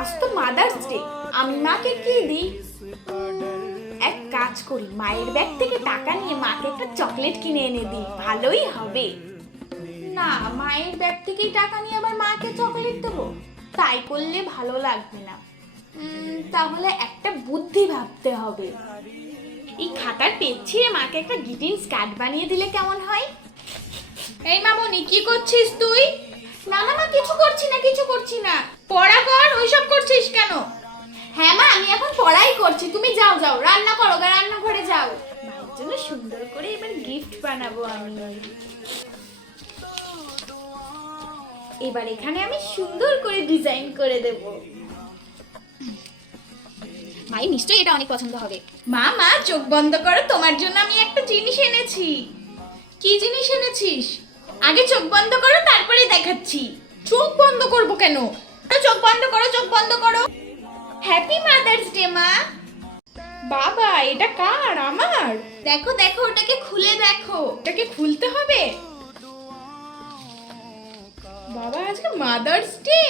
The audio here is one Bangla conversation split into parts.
আজ তো মাদার্স ডে, আমি মাকে কি দিই? এক কাজ করি, মায়ের ব্যাগ থেকে টাকা নিয়ে মাকে একটা চকলেট কিনে এনে দিই, ভালোই হবে। না, মায়ের ব্যাগ থেকেই টাকা নিয়ে আবার মাকে চকলেট দেবো, তাই করলে ভালো লাগবে না। তাহলে একটা বুদ্ধি ভাবতে হবে। এই খাতার পেজ ছিঁড়ে মাকে একটা গ্রিটিংস কার্ড বানিয়ে দিলে কেমন হয়? এই মামনি, কি করছিস তুই? না না মা, কিছু করছি না। পড়া কর, ওইসব করছিস কেন? হ্যাঁ মা, আমি এখন পড়াই করছি, তুমি যাও যাও, রান্না করো, রান্নাঘরে যাও। মায়ের জন্য সুন্দর করে এবার গিফট বানাবো আমি। এবার এখানে আমি সুন্দর করে ডিজাইন করে দেব। মাই নিশ্চয়ই এটা অনেক পছন্দ হবে। মা মা, চোখ বন্ধ করো, তোমার জন্য আমি একটা জিনিস এনেছি। কি জিনিস এনেছিস? আগে চোখ বন্ধ করো, তারপরে দেখাচ্ছি। চোখ বন্ধ করব কেন? চোখ বন্ধ করো, চোখ বন্ধ করো। হ্যাপি মাদার্স ডে মা। বাবা, এটা কার? আমার? দেখো দেখো, ওটাকে খুলে দেখো। ওটাকে খুলতে হবে? বাবা, আজকে মাদার্স ডে।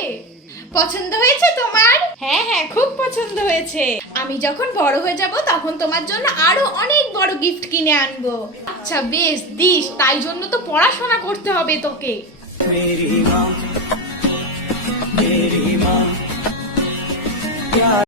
পছন্দ হয়েছে তোমার? হ্যাঁ হ্যাঁ, খুব পছন্দ হয়েছে। আমি যখন বড় হয়ে যাব তখন তোমার জন্য আরো অনেক বড় গিফট কিনে আনবো। আচ্ছা বেশ, দিস। তাই জন্য তো পড়াশোনা করতে হবে তোকে। মেরি মা